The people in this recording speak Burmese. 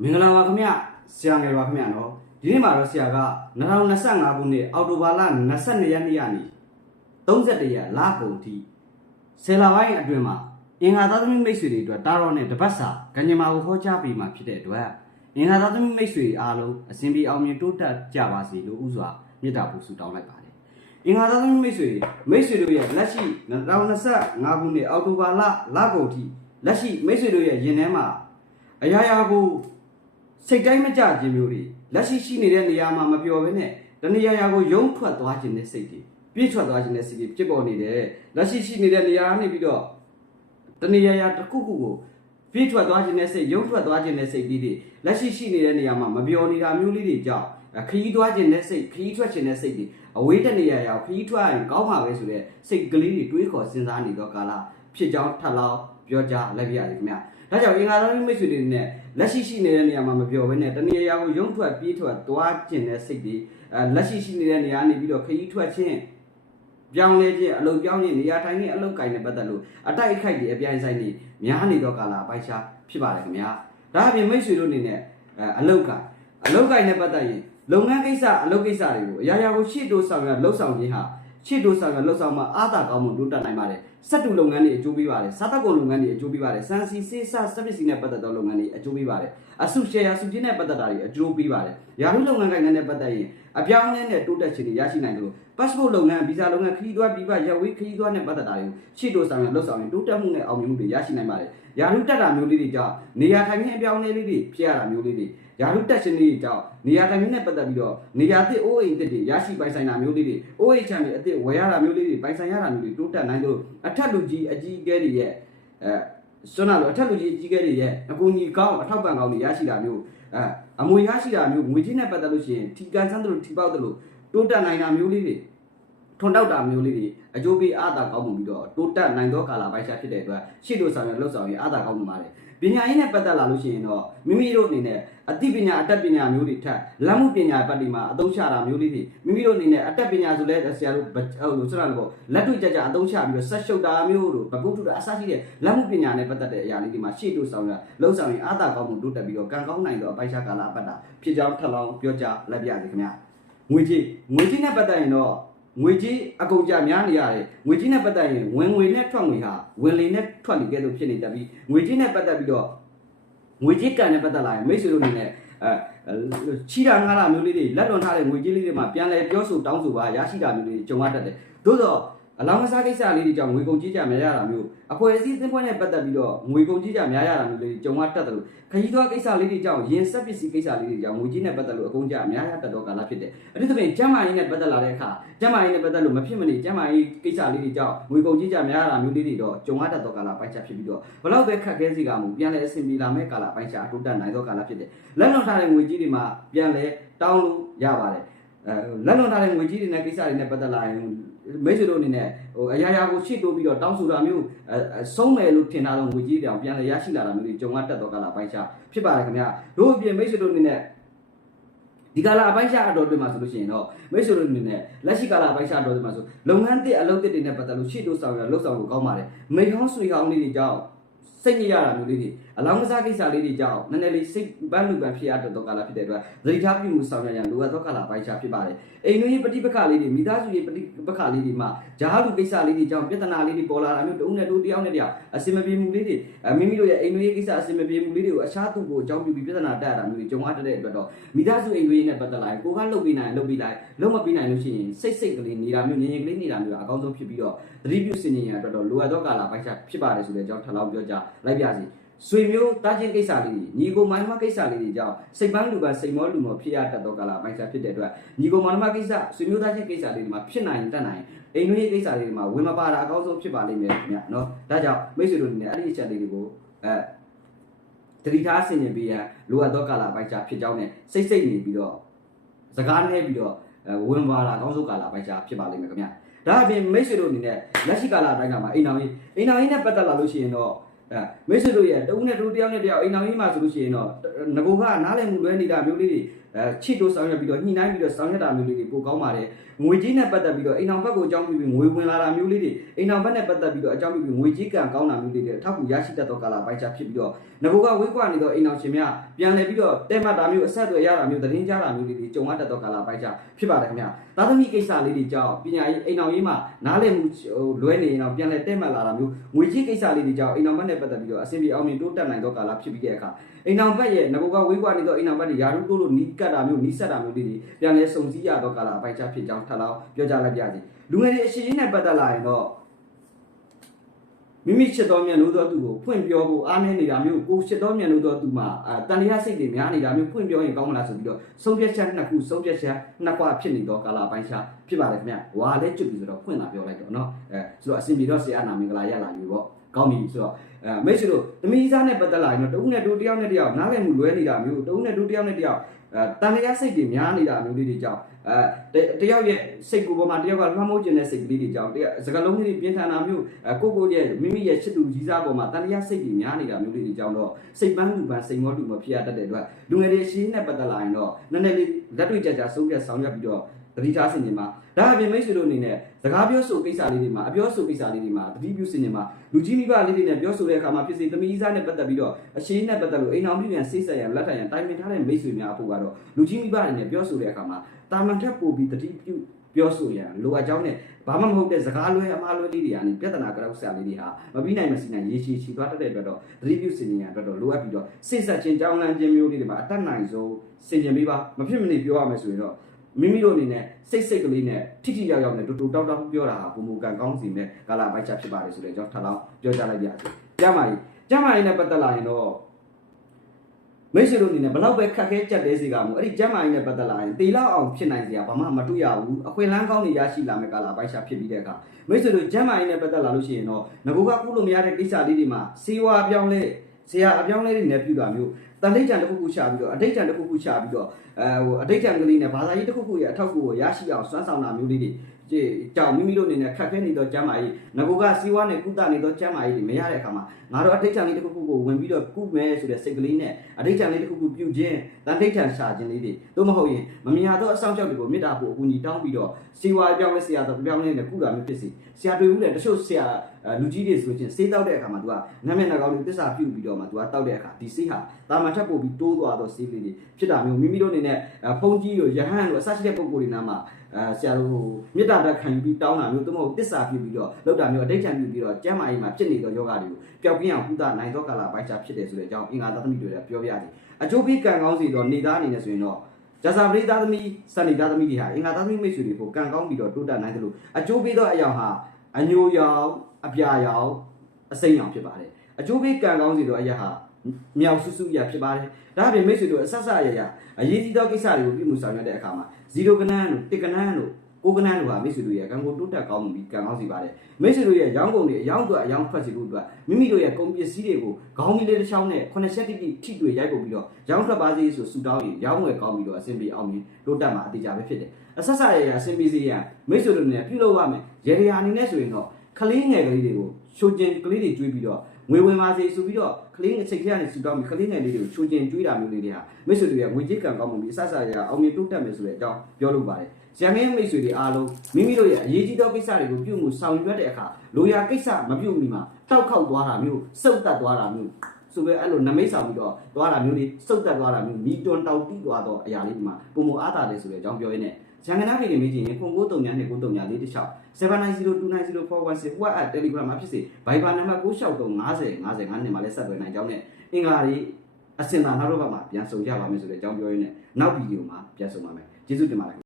မင်္ဂလာပါခင်ဗျဆရာငယ်ပါခင်ဗျနော်ဒီနေ့မှာတော့ဆရာက2025ခုနှစ်အောက်တိုဘာလ22ရက်နေ့ကနေ31ရက်လကုန်ထိဆယ်လပိုင်းအတွင်းမှာအင်္ဂါသားသမီးမိတ်ဆွေတွေအတွက်တာရောနဲ့တပတ်စာကညမာကိုဟောကြားပေးမှာဖြစ်တဲ့အတွက်အင်္ဂါသားသမီးမိတ်ဆွေအားလုံးအစဉ်ပြေအောင်မြင်တိုးတက်ကြပါစေလို့ဥစွာမေတ္တာပို့ဆုတောင်းလိုက်ပါတယ်အင်္ဂါသားသမီးမိတ်ဆွေတွေမိတ်ဆွေတို့ရဲ့လက်ရှိ2025ခုနှစ်အောက်တိုဘာလလကုန်ထိလက်ရှိမိတ်ဆွေတို့ရဲ့ရင်ထဲမှာအရာရာကို စိတ်တိုင်းမကြခြင်းမျိုးတွေလက်ရှိရှိနေတဲ့နေရာမှာမပျော်ဘဲနဲ့တဏှာရာကိုယုံထွက်သွားခြင်းနဲ့စိတ်တွေပြည့်ထွက်သွားခြင်းနဲ့စိတ်တွေဖြစ်ပေါ်နေတယ်လက်ရှိရှိနေတဲ့နေရာကနေပြီးတော့တဏှာရာတစ်ခုခုကိုပြည့်ထွက်သွားခြင်းနဲ့စိတ်ယုံထွက်သွားခြင်းနဲ့စိတ်တွေလက်ရှိရှိနေတဲ့နေရာမှာမပျော်နေတာမျိုးလေးတွေကြောင့်ခရီးသွားခြင်းနဲ့စိတ်ခရီးထွက်ခြင်းနဲ့စိတ်တွေအဝေးတနေရာရောက်ခရီးထွက်ရင်ကောင်းမှာပဲဆိုတဲ့စိတ်ကလေးတွေတွေးခေါ်စဉ်းစားနေတော့ကာလဖြစ်ကြောင်းထပ်လောက်ပြောကြားလိုက်ပြရတယ်ခင်ဗျာ ဒါကြောင့်အင်္ဂါတော်မိတ်ဆွေတွေနဲ့လက်ရှိရှိနေတဲ့နေရာမှာမပြောဘဲနဲ့တဏှာရာကိုယုံထွက်ပြေးထွက်သွားကျင်တဲ့စိတ်တွေအဲလက်ရှိရှိနေတဲ့နေရာနေပြီးတော့ခရီးထွက်ခြင်းပြောင်းလဲခြင်းအလုပ်ပြောင်းခြင်းနေရာထိုင်ခြင်းအလုပ်ကိုင်နဲ့ပတ်သက်လို့အတိုက်အခိုက်တွေအပြိုင်ဆိုင်တွေများနေတော့ကာလအပိုက်ရှားဖြစ်ပါတယ်ခင်ဗျာဒါအပြင်မိတ်ဆွေတို့အနေနဲ့အဲအလုပ်ကိုင်အလုပ်ကိုင်နဲ့ပတ်သက်ရင်လုပ်ငန်းကိစ္စအလုပ်ကိစ္စတွေကိုအရာရာကိုရှေ့တိုးဆောင်ရလှုပ်ဆောင်ခြင်းဟာရှေ့တိုးဆောင်ရလှုပ်ဆောင်မှအားသာကောင်းမှုတိုးတက်နိုင်ပါတယ် စက်တူလုပ်ငန်းတွေအကျိုးပေးပါတယ်စားတောက်ကုန်လုပ်ငန်းတွေအကျိုးပေးပါတယ်စံစီစေးစစက်ပစ္စည်းနဲ့ပတ်သက်သောလုပ်ငန်းတွေအကျိုးပေးပါတယ်အစုရှယ်ယာစုချင်းနဲ့ပတ်သက်တာတွေအကျိုးပေးပါတယ်။ယာရုလုပ်ငန်းကိုင်ငန်းနဲ့ပတ်သက်ရင်အပြောင်းအလဲနဲ့တိုးတက်ခြင်းတွေရရှိနိုင်တယ်လို့ passport လုပ်ငန်းဗီဇာလုပ်ငန်းခရီးသွားပြည်ပရပ်ဝေးခရီးသွားနဲ့ပတ်သက်တာတွေကိုရှေ့တိုးဆောင်ရလှုပ်ဆောင်ရင်တိုးတက်မှုနဲ့အောင်မြင်မှုတွေရရှိနိုင်ပါတယ်။ယာရုတက်တာမျိုးလေးတွေကြောင့်နေရာထိုင်ခင်းအပြောင်းအလဲလေးတွေဖြစ်ရတာမျိုးလေးတွေယာရုတက်ခြင်းလေးတွေကြောင့်နေရာထိုင်ခင်းနဲ့ပတ်သက်ပြီးတော့နေရာသစ်အိုးအိမ်သစ်တွေရရှိပိုင်ဆိုင်တာမျိုးလေးတွေအိုးအိမ်ချမ်းတွေအသစ်ဝယ်ရတာမျိုးလေးတွေပိုင်ဆိုင်ရတာမျိုးတွေတိုးတက်နိုင်တယ်လို့အထက်လူကြီးအကြီးအကဲတွေရဲ့အဲစွမ်းနာလို့အထက်လူကြီးအကြီးအကဲတွေရဲ့အကူအညီကောင်းအထောက်ပံ့ကောင်းတွေရရှိတာမျိုးအဲအမွေရရှိတာမျိုးငွေချင်းနဲ့ပတ်သက်လို့ရှိရင်ထီကန်ဆန်းတို့ထီပေါက်တို့တိုးတက်နိုင်တာမျိုးလေးတွေ ထွန်တောက်တာမျိုးလေးတွေအကျိုးပေးအားသာကောင်းမှုပြီးတော့တိုးတက်နိုင်သောကာလပိုင်းခြားဖြစ်တဲ့အတွက်ရှေ့တို့ဆောင်ရလှုပ်ဆောင်ရအားသာကောင်းမှုပါတယ်ပညာရေးနဲ့ပတ်သက်လာလို့ရှိရင်တော့မိမိတို့အနေနဲ့အသိပညာအတတ်ပညာမျိုးတွေထက်လက်မှုပညာပတ်တိမှာအသုံးချတာမျိုးလေးတွေမိမိတို့အနေနဲ့အတတ်ပညာဆိုလဲဆရာတို့ဟိုလိုစရလို့လက်တွေ့ကြကြအသုံးချပြီးတော့ဆက်ရှုပ်တာမျိုးတို့ဗကုထုတာအစရှိတဲ့လက်မှုပညာနဲ့ပတ်သက်တဲ့အရာလေးတွေမှာရှေ့တို့ဆောင်ရလှုပ်ဆောင်ရင်အားသာကောင်းမှုတိုးတက်ပြီးတော့ကံကောင်းနိုင်တော့အပိုက်ရှားကာလအပတ်တာဖြစ်ကြောင်းထပ်လောင်းပြောကြားလက်ပြရစီခင်ဗျာငွေကြီးငွေကြီးနဲ့ပတ်သက်ရင်တော့ ငွေကြီးအကုန်ကြများနေရတယ်ငွေကြီးနဲ့ပတ်သက်ရင်ဝင်ငွေနဲ့ထွက်ငွေဟာဝင်လေနဲ့ထွက်လေကဲ့သို့ဖြစ်နေတတ်ပြီးငွေကြီးနဲ့ပတ်သက်ပြီးတော့ငွေကြီးကံနဲ့ပတ်သက်လာရင်မိတ်ဆွေတို့အနေနဲ့အဲချီတာငါးတာမျိုးလေးတွေလက်လွန်ထားတဲ့ငွေကြီးလေးတွေမှာပြန်လဲပြောဆိုတောင်းဆိုပါရရှိတာမျိုးလေးတွေကြုံရတတ်တယ်သို့တော့ အလောင်းမစားကိစ္စလေးတွေကြောင့်ငွေကုန်ကြီးကြများရတာမျိုးအဖွဲ့အစည်းသင်းဖွဲ့နဲ့ပတ်သက်ပြီးတော့ငွေကုန်ကြီးကြများရတာမျိုးလေးကြုံရတတ်တယ်လို့ခရီးသွားကိစ္စလေးတွေကြောင့်ရင်ဆက်ပစ္စည်းကိစ္စလေးတွေကြောင့်ငွေကြီးနဲ့ပတ်သက်လို့အကုန်ကြများရတတ်တော့ကာလဖြစ်တယ်အထူးသဖြင့်ကျန်းမာရေးနဲ့ပတ်သက်လာတဲ့အခါကျန်းမာရေးနဲ့ပတ်သက်လို့မဖြစ်မနေကျန်းမာရေးကိစ္စလေးတွေကြောင့်ငွေကုန်ကြီးကြများရတာမျိုးလေးတွေတော့ကြုံရတတ်တော့ကာလပိုင်းခြားဖြစ်ပြီးတော့ဘလောက်ပဲခက်ခဲစီကမှုပြန်လဲအဆင်ပြေလာမဲ့ကာလပိုင်းခြားတိုးတက်နိုင်တော့ကာလဖြစ်တယ်လက်လွန်ထားတဲ့ငွေကြီးတွေမှာပြန်လဲတောင်းလို့ရပါတယ်အဲလက်လွန်ထားတဲ့ငွေကြီးတွေနဲ့ကိစ္စတွေနဲ့ပတ်သက်လာရင် မိတ်ဆွေတို့အနေနဲ့ဟိုအရာရာကိုရှေ့တိုးပြီးတော့တောင်းဆိုတာမျိုးအဲဆုံးမယ်လို့ထင်တာတော့ငွေကြီးတွေအောင်ပြန်လဲရရှိလာတာမျိုးတွေကြုံရတတ်တော့ကာလပိုင်းခြားဖြစ်ပါတယ်ခင်ဗျာတို့အပြင်မိတ်ဆွေတို့အနေနဲ့ဒီကာလအပိုင်းခြားအတော်တွေမှာဆိုလို့ရှိရင်တော့မိတ်ဆွေတို့အနေနဲ့လက်ရှိကာလအပိုင်းခြားအတော်တွေမှာဆိုလုပ်ငန်းတစ်အလုပ်တစ်တွေနဲ့ပတ်သက်လို့ရှေ့တိုးဆောင်ရလှုပ်ဆောင်လို့ကောင်းပါတယ်မိဟောင်းဆွေဟောင်းလေးတွေကြောင့် စိတ်ညစ်ရတာမျိုးလေးတွေအလောင်းကစားကိစ္စလေးတွေကြောင့်နည်းနည်းလေးစိတ်ပန်းလူပန်းဖြစ်ရတတ်တော့ကာလဖြစ်တဲ့အတွက်သတိထားပြုမှုဆောင်ရွက်ရန်လိုအပ်သောကာလပိုင်းခြားဖြစ်ပါတယ်အိမ်တွင်းရေးပဋိပက္ခလေးတွေမိသားစုရေးပဋိပက္ခလေးတွေမှာဂျားလူကိစ္စလေးတွေကြောင့်ပြဿနာလေးတွေပေါ်လာတာမျိုးတဦးနဲ့တူတယောက်နဲ့တယောက်အစင်မပြေမှုလေးတွေမိမိတို့ရဲ့အိမ်တွင်းရေးကိစ္စအစင်မပြေမှုလေးတွေကိုအခြားသူကိုအကြောင်းပြုပြီးပြဿနာတက်ရတာမျိုးတွေကြုံရတဲ့အတွက်တော့မိသားစုအိမ်တွင်းရေးနဲ့ပတ်သက်လာရင်ကိုကလှုပ်ပြီးနိုင်လှုပ်ပြီးလိုက်လှုပ်မပြီးနိုင်လို့ရှိရင်စိတ်စိတ်ကလေးနေတာမျိုးငြင်းငြင်းကလေးနေတာမျိုးအကောင်းဆုံးဖြစ်ပြီးတော့ သတိပြုစင်ញင်ရအတွက်တော့လိုအပ်သောကာလပိုင်းခြားဖြစ်ပါတယ်ဆိုတဲ့အကြောင်းထပ်လောင်းပြောကြလိုက်ပြစီဆွေမျိုးတားချင်းကိစ္စလေးတွေညီကိုမိုင်းမကိစ္စလေးတွေကြောင့်စိတ်ပန်းလူပန်းစိတ်မောလူမောဖြစ်ရတတ်သောကာလပိုင်းခြားဖြစ်တဲ့အတွက်ညီကိုမောင်နှမကိစ္စဆွေမျိုးသားချင်းကိစ္စလေးတွေမှာဖြစ်နိုင်တတ်နိုင်အိမ်တွင်းကိစ္စလေးတွေမှာဝင်မပါတာအကောင်းဆုံးဖြစ်ပါလိမ့်မယ်ခင်ဗျာနော်ဒါကြောင့်မိတ်ဆွေတို့အနေနဲ့အဲ့ဒီအချက်လေးတွေကိုအဲတတိထားဆင်ញင်ပေးရန်လိုအပ်သောကာလပိုင်းခြားဖြစ်ကြောင်းနဲ့စိတ်စိတ်နေပြီးတော့စကားနဲ့ပြီးတော့အဲဝင်ပါတာအကောင်းဆုံးကာလပိုင်းခြားဖြစ်ပါလိမ့်မယ်ခင်ဗျာ ဒါအပြင်မိတ်ဆွေတို့အနေနဲ့လက်ရှိကာလပိုင်းကမှာအိမ်တော်ကြီးအိမ်တော်ကြီးနဲ့ပတ်သက်လာလို့ရှိရင်တော့အဲမိတ်ဆွေတို့ရဲ့တဦးနဲ့တူတယောက်နဲ့တယောက်အိမ်တော်ကြီးမှာဆိုလို့ရှိရင်တော့အဲငကိုကနားလည်မှုလွဲနေတာမျိုးလေးတွေအဲ ချစ်တို့ဆောင်ရွက်ပြီးတော့ညှိနှိုင်းပြီးတော့ဆောင်ရွက်တာမျိုးလေးတွေပိုကောင်းပါတယ်ငွေကြီးနဲ့ပတ်သက်ပြီးတော့အိမ်အောင်ဘက်ကိုအကြောင်းပြုပြီးငွေဝင်လာတာမျိုးလေးတွေအိမ်အောင်ဘက်နဲ့ပတ်သက်ပြီးတော့အကြောင်းပြုပြီးငွေကြီးကံကောင်းတာမျိုးလေးတွေအထောက်အကူရရှိတတ်သောကာလပိုင်းခြားဖြစ်ပြီးတော့ငကိုကဝိကွာနေတော့အိမ်အောင်ရှင်များပြန်လည်ပြီးတော့တဲမှတ်တာမျိုးအဆက်အသွယ်ရတာမျိုးသတင်းကြားတာမျိုးလေးတွေကြုံရတတ်သောကာလပိုင်းခြားဖြစ်ပါတယ်ခင်ဗျာသာသမီကိစ္စလေးတွေကြောင့်ပညာရေးအိမ်အောင်ရေးမှာနားလည်မှုဟိုလွဲနေရင်တော့ပြန်လည်တဲမှတ်လာတာမျိုးငွေကြီးကိစ္စလေးတွေကြောင့်အိမ်အောင်ဘက်နဲ့ပတ်သက်ပြီးတော့အဆင်ပြေအောင်မြင်တိုးတက်နိုင်သောကာလဖြစ်ပြီးတဲ့အခါအိမ်အောင်ဘက်ရဲ့ငကိုကဝေးကွာနေတော့အိမ်အောင်ဘက်တွေယာရုတိုးလို့နီးကတ်တာမျိုးနီးဆက်တာမျိုးလေးတွေပြန်လဲစုံစည်းရတော့ကာလအပိုက်ချဖြစ်ကြောင်းထပ်လောင်းပြောကြလိုက်ပြစီလူငယ်တွေအရှိန်နဲ့ပတ်သက်လာရင်တော့မိမိချစ်တော်မြတ်လို့တော့သူ့ကိုဖွင့်ပြောဖို့အားနည်းနေတာမျိုးကိုချစ်တော်မြတ်လို့တော့သူမှာအာတန်လျာစိတ်တွေများနေတာမျိုးဖွင့်ပြောရင်ကောင်းမလားဆိုပြီးတော့ဆုံးဖြတ်ချက်နှစ်ခုဆုံးဖြတ်ချက်နှစ်ခွဖြစ်နေတော့ကာလအပိုင်းချဖြစ်ပါတယ်ခင်ဗျဝါလဲကျွတ်ပြီဆိုတော့ဖွင့်လာပြောလိုက်တော့เนาะအဲဆိုတော့အစီအပြေတော့ဆရာနာမင်္ဂလာရလာပြီပေါ့ ကောင်းပြီဆိုတော့အဲမိတ်ဆွေတို့တမီးစားနဲ့ပတ်သက်လာရင်တော့တဦးနဲ့တူတယောက်နဲ့တယောက်နားလည်မှုလွဲနေတာမျိုးတဦးနဲ့တူတယောက်နဲ့တယောက်အဲတန်လျာစိတ်တွေများနေတာမျိုးလေးတွေကြောင့်အဲတယောက်ရဲ့စိတ်ကိုပေါ်မှာတယောက်ကလွှမ်းမိုးခြင်းတဲ့စိတ်ကလေးတွေကြောင့်တယောက်စကလုံးလေးတွေပြင်းထန်တာမျိုးအဲကိုကိုရဲ့မိမိရဲ့ချစ်သူကြီးစားပေါ်မှာတန်လျာစိတ်တွေများနေတာမျိုးလေးတွေကြောင့်တော့စိတ်ပန်းလူပန်းစိတ်မောတူမဖြစ်ရတတ်တဲ့အတွက်လူငယ်တွေရှင်းနဲ့ပတ်သက်လာရင်တော့နည်းနည်းလေးလက်တွေ့ကြကြဆုံးဖြတ်ဆောင်ရွက်ပြီးတော့ တတိထားစင်နေမှာဒါအပြင်မိတ်ဆွေတို့အနေနဲ့စကားပြောဆိုကိစ္စလေးတွေမှာအပြောဆိုကိစ္စလေးတွေမှာတတိပြုစင်နေမှာလူကြီးမိဘလေးတွေနဲ့ပြောဆိုတဲ့အခါမှာဖြစ်စေသမီးစားနဲ့ပတ်သက်ပြီးတော့အရှိန်နဲ့ပတ်သက်လို့အိမ်အောင်ပြပြန်စိတ်ဆက်ရန်လက်ထပ်ရန်တိုင်ပင်ထားတဲ့မိတ်ဆွေများအဖို့ကတော့လူကြီးမိဘတွေနဲ့ပြောဆိုတဲ့အခါမှာတာမန်ထက်ပိုပြီးတတိပြုပြောဆိုရန်လိုအပ်ကြောင်းနဲ့ဘာမှမဟုတ်တဲ့စကားလွဲအမှားလွဲလေးတွေကနေပြဿနာကြောက်စရာလေးတွေဟာမပြီးနိုင်မစီနိုင်ရေရှည်ချီသွားတတ်တဲ့အတွက်တော့သတိပြုစင်နေရအတွက်တော့လိုအပ်ပြီးတော့စိတ်ဆက်ခြင်းကြောင်းလန့်ခြင်းမျိုးလေးတွေမှာအတတ်နိုင်ဆုံးစင်ကြင်ပေးပါမဖြစ်မနေပြောရမယ်ဆိုရင်တော့ မိမိတို့အနေနဲ့စိတ်စိတ်ကလေးနဲ့ထိထိရောက်ရောက်နဲ့တူတူတောက်တောက်ပြောတာဟာပုံမူကန်ကောင်းစီမဲ့ကာလာပိုက်ချဖြစ်ပါတယ်ဆိုတဲ့အကြောင်းထပ်လောင်းပြောကြလိုက်ပါရစေ။ကျမ်းမာရေးကျမ်းမာရေးနဲ့ပတ်သက်လာရင်တော့မိတ်ဆွေတို့အနေနဲ့ဘလောက်ပဲခက်ခဲကြက်တဲစီကမှုအဲ့ဒီကျမ်းမာရေးနဲ့ပတ်သက်လာရင်တေလောက်အောင်ဖြစ်နိုင်စရာဘာမှမတွေ့ရဘူးအခွင့်အလမ်းကောင်းတွေရရှိလာမဲ့ကာလာပိုက်ချဖြစ်ပြီးတဲ့အခါမိတ်ဆွေတို့ကျမ်းမာရေးနဲ့ပတ်သက်လာလို့ရှိရင်တော့ငကိုကကုလို့မရတဲ့ကိစ္စလေးတွေမှာစေဝါအပြောင်းလဲဆရာအပြောင်းလဲတွေနဲ့ပြုတာမျိုးတန်ဋိဌာန်တစ်ခုခုရှာပြီးတော့အဋိဌာန်တစ်ခုခုရှာပြီးတော့အဲဟိုအဋိဌာန်ကလေးနဲ့ဘာသာရေးတစ်ခုခုရဲ့အထောက်အကူကိုရရှိအောင်စွမ်းဆောင်တာမျိုးလေးတွေကြည့်ကြောင်မိမိတို့အနေနဲ့ခက်ခဲနေတော့ကျမ်းမာရေးငကိုကစီဝါနဲ့ကုသနေတော့ကျမ်းမာရေးတွေမရတဲ့အခါမှာငါတို့အဋိဌာန်လေးတစ်ခုခုကိုဝင်ပြီးတော့ကုမယ်ဆိုတဲ့စိတ်ကလေးနဲ့အဋိဌာန်လေးတစ်ခုခုပြုခြင်းတန်ဋိဌာန်ရှာခြင်းလေးတွေသို့မဟုတ်ရင်မမြင်ရတော့အဆောင်ကြောက်တွေကိုမေတ္တာဖို့အကူအညီတောင်းပြီးတော့စီဝါအပြောင်းလဲဆရာတော့ပြောင်းလဲနဲ့ကုတာမျိုးဖြစ်စီဆရာတွေ့ဦးတယ်တချို့ဆရာလူကြီးတွေဆိုချင်းစေးတောက်တဲ့အခါမှာ तू ကနာမည်နှကောင်လေးသစ္စာပြုပြီးတော့မှ तू ကတောက်တဲ့အခါဒီစေးဟာတာမန်ထပ်ပို့ပြီးတိုးသွားတော့စေးလေးတွေဖြစ်တာမျိုးမိမိတို့အနေနဲ့ဖုန်ကြီးတို့ယဟန်တို့အစရှိတဲ့ပုံကိုယ်တွေနားမှာအဲဆရာတို့မေတ္တာတက်ခံယူပြီးတောင်းတာမျိုးသို့မဟုတ်တစ္ဆာပြုပြီးတော့လောက်တာမျိုးအဋိဌံပြုပြီးတော့ကျမ်းမာရေးမှာဖြစ်နေသောယောဂတွေကိုပျောက်ကင်းအောင်ကုသနိုင်သောကာလပိုင်းခြားဖြစ်တယ်ဆိုတဲ့အကြောင်းအင်္ဂါသသမီတွေလည်းပြောပြစီအကျိုးပေးကံကောင်းစီတော့နေသားအနေနဲ့ဆိုရင်တော့ဇာစာပရိသသမီစန္ဒီသားသမီတွေဟာအင်္ဂါသားသမီမိတ်ဆွေတွေကိုကံကောင်းပြီးတော့တိုးတက်နိုင်တယ်လို့အကျိုးပေးသောအရာဟာအညိုရောင်အပြာရောင်အစိမ်းရောင်ဖြစ်ပါတယ်အကျိုးပေးကံကောင်းစီတော့အရာဟာ မြောက်ဆူဆူရဖြစ်ပါတယ်ဒါအပြင်မိတ်ဆွေတို့အဆက်ဆက်ရရအရေးကြီးသောကိစ္စတွေကိုပြုမှုဆောင်ရွက်တဲ့အခါမှာ0ကနန်းတို့1ကနန်းတို့ကိုကနန်းတို့ဟာမိတ်ဆွေတို့ရဲ့ကံကိုတိုးတက်ကောင်းပြီးကံကောင်းစီပါတယ်မိတ်ဆွေတို့ရဲ့ရောင်းကုန်တွေအယောင်းအတွက်အယောင်းထွက်စီဖို့အတွက်မိမိတို့ရဲ့ကုန်ပစ္စည်းတွေကိုခေါင်းမီလေးတစ်ချောင်းနဲ့9ချက်တိတိထိတွေ့ရိုက်ပုတ်ပြီးတော့ရောင်းထွက်ပါစေဆိုဆူတောင်းရင်ရောင်းဝယ်ကောင်းပြီးတော့အဆင်ပြေအောင်ပြီးတိုးတက်မှာအတေချာပဲဖြစ်တယ်အဆက်ဆက်ရရအဆင်ပြေစေရန်မိတ်ဆွေတို့နဲ့ပြုလုပ်ရမယ်ရေဒီယာအနေနဲ့ဆိုရင်တော့ကလေးငယ်ကလေးတွေကိုရှိုးကျင်ကလေးတွေကျွေးပြီးတော့ ငွေဝင်ပါစေဆိုပြီးတော့ကလေးငယ်စိတ်ထဲကနေဆူတောင်းပြီးကလေးငယ်လေးတွေကိုချိုးကျင်ကျွေးတာမျိုးလေးတွေဟာမိတ်ဆွေတွေရဲ့ငွေကြေးကံကောင်းမှုပြီးအဆဆရအောင်မြင်တိုးတက်မယ်ဆိုတဲ့အကြောင်းပြောလို့ပါတယ်။ဇာမင်းမိတ်ဆွေတွေအားလုံးမိမိတို့ရဲ့အရေးကြီးသောကိစ္စတွေကိုပြုမှုဆောင်ရွက်တဲ့အခါလိုရာကိစ္စမပြုမိမှာတောက်ခောက်သွားတာမျိုးစုပ်တက်သွားတာမျိုး ဆိုပဲအဲ့လိုနမိတ်ဆောင်ပြီးတော့သွားတာမျိုးတွေစုပ်တက်သွားတာမျိုးမီတွန်တောက်တိသွားတော့အရာလေးဒီမှာပုံမအားတာတယ်ဆိုတဲ့အကြောင်းပြောရင်းနဲ့ဇန်ကနာပြည်တွေမေးကြည့်ရင်ခု939နဲ့939လေးတစ်ချောင်း79029041 WhatsApp Telegram မှာဖြစ်စေ Viber နံပါတ်9630 50 55နဲ့မှာလည်းဆက်သွယ်နိုင်ကြောင်းနဲ့အင်္ဂါရီအစင်သာနောက်တော့ဘက်မှာပြန်ဆုံကြပါမယ်ဆိုတဲ့အကြောင်းပြောရင်းနဲ့နောက်ဗီဒီယိုမှာပြန်ဆုံပါမယ်ကျေးဇူးတင်ပါတယ်